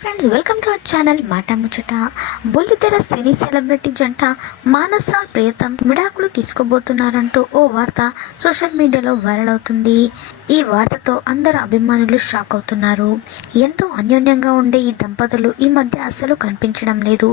Friends welcome to our channel మాట ముచ్చట బుల్లితెర సినీ సెలబ్రిటీ జంట మానస ప్రియతం విడాకులు తీసుకోబోతున్నారంటూ ఓ వార్త సోషల్ మీడియాలో వైరల్ అవుతుంది. ఈ వార్తతో అందరు అభిమానులు షాక్ అవుతున్నారు. ఎంతో అన్యోన్యంగా ఉండే ఈ దంపతులు ఈ మధ్య అసలు కనిపించడం లేదు.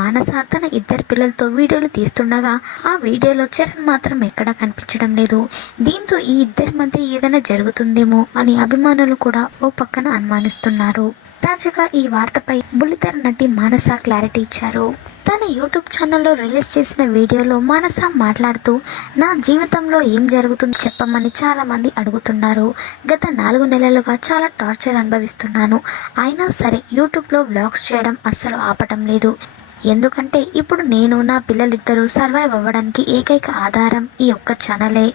మానస తన ఇద్దరు పిల్లలతో వీడియోలు తీస్తుండగా ఆ వీడియోలో చరణ్ మాత్రం ఎక్కడా కనిపించడం లేదు. దీంతో ఈ ఇద్దరి మధ్య ఏదైనా జరుగుతుందేమో అని అభిమానులు కూడా ఓ పక్కన అనుమానిస్తున్నారు. తాజాగా ఈ వార్తపై బుల్లితెర నటి మానస క్లారిటీ ఇచ్చారు. తన యూట్యూబ్ ఛానల్లో రిలీజ్ చేసిన వీడియోలో మానస మాట్లాడుతూ నా జీవితంలో ఏం జరుగుతుందో చెప్పమని చాలా మంది అడుగుతున్నారు. గత నాలుగు నెలలుగా చాలా టార్చర్ అనుభవిస్తున్నాను. అయినా సరే యూట్యూబ్లో వ్లాగ్స్ చేయడం అస్సలు ఆపటం లేదు. ఎందుకంటే ఇప్పుడు నేను నా పిల్లలిద్దరూ సర్వైవ్ అవ్వడానికి ఏకైక ఆధారం ఈ ఒక్క ఛానలే.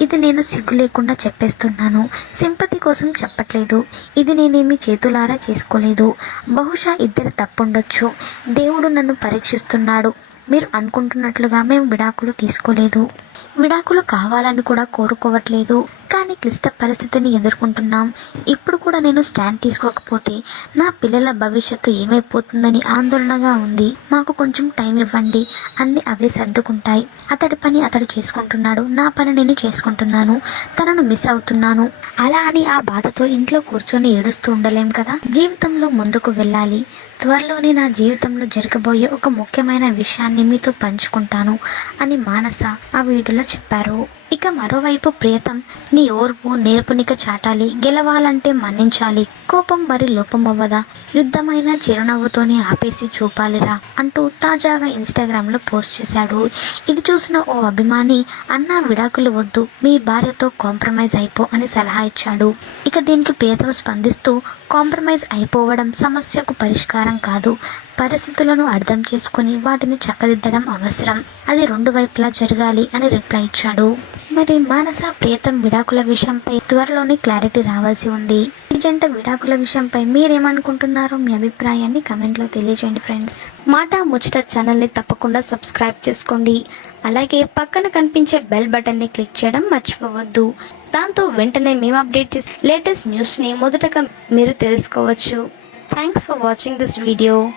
ఇది నేను సిగ్గు లేకుండా చెప్పేస్తున్నాను. సింపతి కోసం చెప్పట్లేదు. ఇది నేనేమి చేతులారా చేసుకోలేదు. బహుశా ఇద్దరు తప్పుండొచ్చు. దేవుడు నన్ను పరీక్షిస్తున్నాడు. మీరు అనుకుంటున్నట్లుగా మేము విడాకులు తీసుకోలేదు. విడాకులు కావాలని కూడా కోరుకోవట్లేదు. కానీ క్లిష్ట పరిస్థితిని ఎదుర్కొంటున్నాం. ఇప్పుడు కూడా నేను స్టాండ్ తీసుకోకపోతే నా పిల్లల భవిష్యత్తు ఏమైపోతుందని ఆందోళనగా ఉంది. మాకు కొంచెం టైం ఇవ్వండి. అన్ని అవే సర్దుకుంటాయి. అతడి పని అతడు చేసుకుంటున్నాడు. నా పని నేను చేసుకుంటున్నాను. తనను మిస్ అవుతున్నాను. అలా అని ఆ బాధతో ఇంట్లో కూర్చొని ఏడుస్తూ ఉండలేం కదా? జీవితంలో ముందుకు వెళ్ళాలి. త్వరలోనే నా జీవితంలో జరగబోయే ఒక ముఖ్యమైన విషయాన్ని మీతో పంచుకుంటాను అని మానస ఆ వీడియోలో చెప్పారు. ఇక మరోవైపు ప్రియతం నీ ఓర్పు నేర్పునిక చాటాలి గెలవాలంటే మన్నించాలి కోపం మరి లోపం అవ్వదా యుద్ధమైన చిరునవ్వుతోనే ఆపేసి చూపాలిరా అంటూ తాజాగా ఇన్స్టాగ్రామ్లో పోస్ట్ చేశాడు. ఇది చూసిన ఓ అభిమాని అన్నా విడాకులు వద్దు మీ భార్యతో కాంప్రమైజ్ అయిపో అని సలహా ఇచ్చాడు. ఇక దీనికి ప్రియతం స్పందిస్తూ కాంప్రమైజ్ అయిపోవడం సమస్యకు పరిష్కారం కాదు పరిస్థితులను అర్థం చేసుకుని వాటిని చక్కదిద్దడం అవసరం. అది రెండు వైపులా జరగాలి అని రిప్లై ఇచ్చాడు. మరి మానస ప్రియతం విడాకుల విషయంపై త్వరలోనే క్లారిటీ రావాల్సి ఉంది. ఈ జంట విడాకుల విషయంపై మీరేమనుకుంటున్నారో మీ అభిప్రాయాన్ని కమెంట్లో తెలియజేయండి ఫ్రెండ్స్ మాట ముచ్చట ఛానల్ని తప్పకుండా సబ్స్క్రైబ్ చేసుకోండి. అలాగే పక్కన కనిపించే బెల్ బటన్ని క్లిక్ చేయడం మర్చిపోవద్దు. దాంతో వెంటనే మేము అప్డేట్ చేసే లేటెస్ట్ న్యూస్ని మొదటగా మీరు తెలుసుకోవచ్చు. Thanks for watching this video